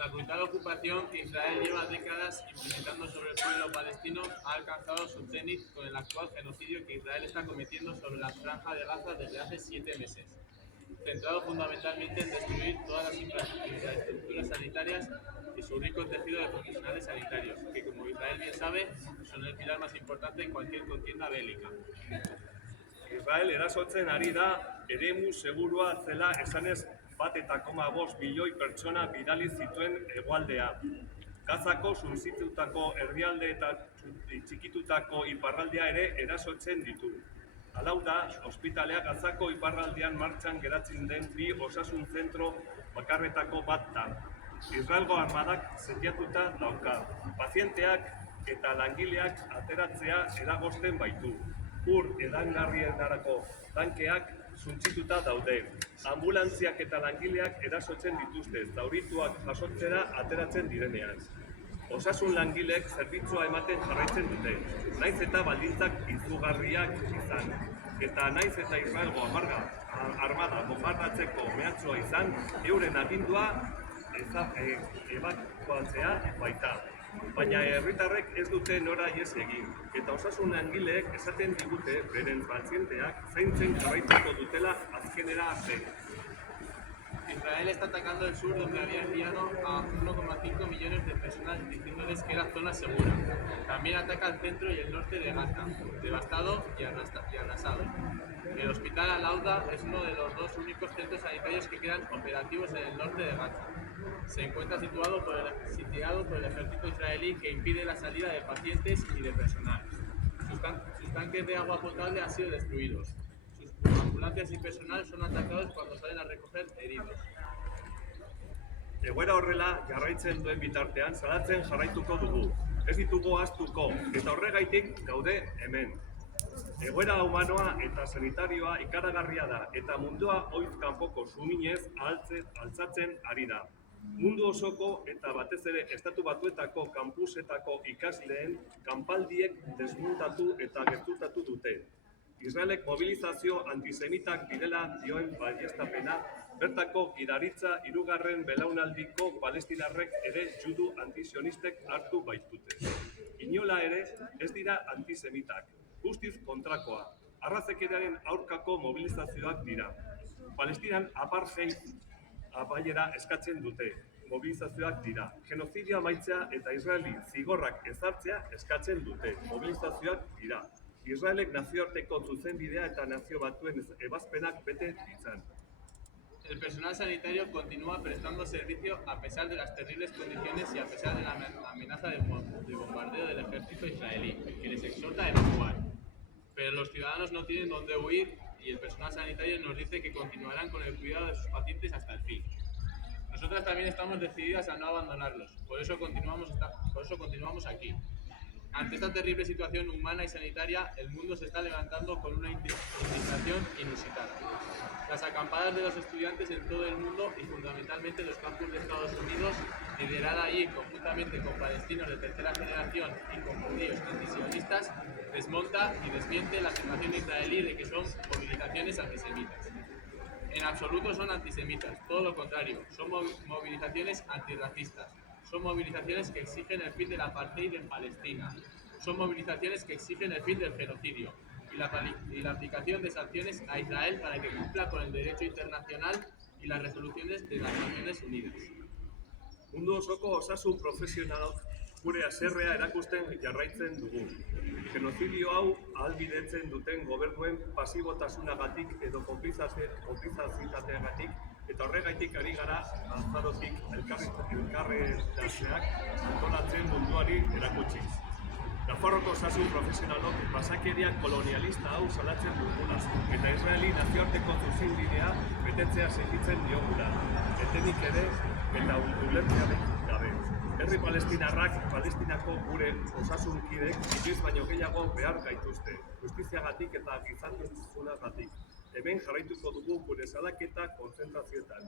La brutal ocupación que Israel lleva décadas implementando sobre el pueblo palestino ha alcanzado su cenit con el actual genocidio que Israel está cometiendo sobre la franja de Gaza desde hace 7 meses, centrado fundamentalmente en destruir todas las infraestructuras sanitarias y su rico tejido de profesionales sanitarios, que como Israel bien sabe, son el pilar más importante en cualquier contienda bélica. Israel erasotzen ari da eremu segurua zela esanez 1,5 milioi pertsona bidali zituen hegoaldea. Gazako suntsitutako herrialde eta txikitutako iparraldea ere erasotzen ditu. Halau da, ospitalea Gazako iparraldean martxan geratzen den bi osasun zentro bakarretako bat da. Israelgo armadak setiatuta dauka. Pazienteak eta langileak ateratzea eragozten baitu. Ur edangarrietarako tankeak suntsituta daude. Ambulantziak eta langileak erasotzen dituzte, zaurituak jasotzera ateratzen direnean. Osasun langileek zerbitzua ematen jarraitzen dute, naiz eta baldintzak izugarriak izan. Eta naiz eta Israelgo armada bombardatzeko mehatxua izan, euren agindua ebakuatzea baita. Baina herritarrek ez dute nora ihes egin, eta osasun langileek esaten digute beren pazienteak zaintzen jarraituko dutela azkenera arte. Israel está atacando el sur donde había enviado a 1,5 millones de personas diciéndoles que era zona segura. También ataca el centro y el norte de Gaza, devastado y arrasado. El hospital Al-Auda es uno de los dos únicos centros sanitarios que quedan operativos en el norte de Gaza. Se encuentra sitiado por el ejército israelí que impide la salida de pacientes y de personal. Sus tanques de agua potable han sido destruidos. Sus ambulancias y personal son atacados cuando salen a recoger heridos. Egoera horrela jarraitzen duen bitartean salatzen jarraituko dugu. Ez ditugu ahaztuko eta horregaitik gaude hemen. Egoera humanoa eta sanitarioa ikaragarria da eta mundua ohiz kanpoko suminez altzatzen ari da. Mundu osoko eta batez ere Estatu Batuetako kanpusetako ikasleen kanpaldiek desmuntatu eta gezurtatu dute. Israelek mobilizazio antisemitak direla dioen baieztapena, bertako gidaritza hirugarren belaunaldiko palestinarrek ere judu antisionistek hartu baitute. Inola ere ez dira antisemitak, guztiz kontrakoa, arrazakeriaren aurkako mobilizazioak dira. Palestinan apartheid amaiera eskatzen dute, mobilizazioak dira. Genozidio amaitzea eta Israeli zigorrak ezartzea eskatzen dute, mobilizazioak dira. Israelek nazioarteko zuzenbidea eta nazio batuen ebazpenak bete ditzan. El personal sanitario continúa prestando servicio a pesar de las terribles condiciones y a pesar de la amenaza de bombardeo del ejército israelí, que les exhorta a evacuar. Pero los ciudadanos no tienen dónde huir y el personal sanitario nos dice que continuarán con el cuidado de sus pacientes hasta el fin. Nosotras también estamos decididas a no abandonarlos, por eso continuamos aquí. Ante esta terrible situación humana y sanitaria, el mundo se está levantando con una indignación inusitada. Las acampadas de los estudiantes en todo el mundo y fundamentalmente los campus de Estados Unidos, liderada allí conjuntamente con palestinos de tercera generación y con judíos antisionistas, desmonta y desmiente la afirmación israelí de que son movilizaciones antisemitas. En absoluto son antisemitas, todo lo contrario, son movilizaciones antirracistas. Son movilizaciones que exigen el fin del apartheid en Palestina. Son movilizaciones que exigen el fin del genocidio y la aplicación de sanciones a Israel para que cumpla con el derecho internacional y las resoluciones de las Naciones Unidas. Mundu osoko osasun profesionalok gure haserrea erakusten jarraitzen dugu. Genozidio hau ahalbidetzen duten gobernuen pasibotasunagatik edo konplizazitateagatik eta horregaitik ari gara azarotik elkarretasunak antolatzen munduari erakutsiz. Nafarroko osasun profesionalok basakeria kolonialista hau salatzen dugulaz eta Israeli nazioarteko zuzenbidea betetzea segitzen diogula. Etenik ere eta ulertzearik gabe. Herri palestinarrak, Palestinako gure osasunkidek inoiz baino gehiago behar gaituzte, justiziagatik eta gizartesunagatik. Hemen jarraituko dugu gure salaketa kontzentrazioetan.